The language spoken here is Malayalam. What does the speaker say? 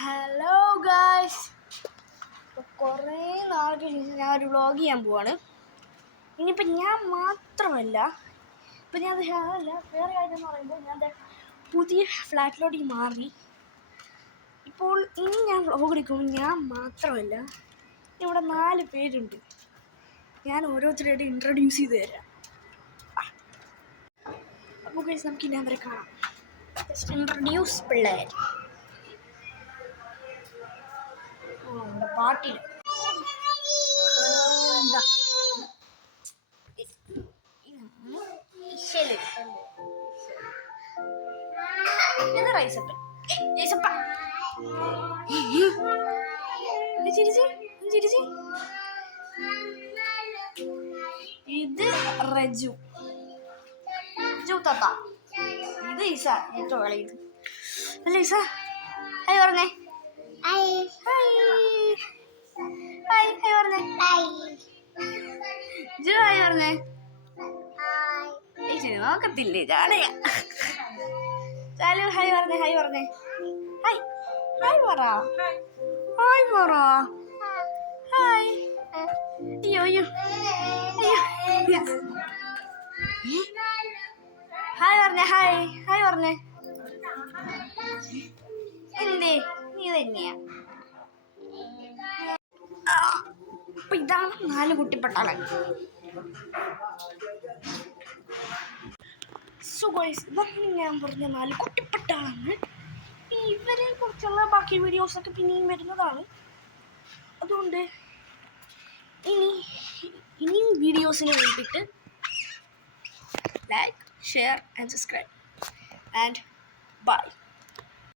ഹലോ ഗായ്സ്, കുറേ നാൾക്ക് ശേഷം ഞാൻ ഒരു വ്ളോഗ് ചെയ്യാൻ പോവാണ്. ഇനിയിപ്പോൾ ഞാൻ മാത്രമല്ല, ഇപ്പം ഞാൻ അല്ല വേറെ കാര്യം എന്ന് പറയുമ്പോൾ ഞാൻ പുതിയ ഫ്ലാറ്റിലോട്ട് മാറി. ഇപ്പോൾ ഇനി ഞാൻ വ്ളോഗ് എടുക്കുമ്പോൾ ഞാൻ മാത്രമല്ല, ഇവിടെ 4 പേരുണ്ട്. ഞാൻ ഓരോരുത്തരായിട്ട് ഇൻട്രൊഡ്യൂസ് ചെയ്ത് തരാം. അപ്പോൾ ഗൈസ് നമുക്ക് ഇനി അവരെ കാണാം. ജസ്റ്റ് ഇൻട്രൊഡ്യൂസ് പിള്ളേർ. പാട്ടിൽ ഇത് റജു താത്ത. ഇത് ഈസ, ഏറ്റവും കളയത് അല്ല ഈസ. ഹായ് പറഞ്ഞേ. ഹായ് ഹായ് ഹായ് പറഞ്ഞേ. ജു ഹായ് പറഞ്ഞേ. നോക്കത്തില്ലേ ജാടയാ. ചാലു ഹായ് പറഞ്ഞേ. ഹായ് പറഞ്ഞേ. ഹായ് ഹായ് പറ. ഹായ് പറ. ഹായ്. അയ്യോ അയ്യോ ഹായ് പറഞ്ഞേ. ഹായ് ഹായ് പറഞ്ഞേ. എന്തേ നീ തന്നെയാ. അപ്പൊ ഇതാണ് 4 കുട്ടിപ്പട്ടാളൻ. സോ ഗൈസ്, ഇതാണ് ഞാൻ പറഞ്ഞ 4 കുട്ടിപ്പട്ടാളാണ്. ഇവരെ കുറിച്ചുള്ള ബാക്കി വീഡിയോസൊക്കെ പിന്നെയും വരുന്നതാണ്. അതുകൊണ്ട് ഇനിയും വീഡിയോസിന് വേണ്ടിയിട്ട് like, share and subscribe and by.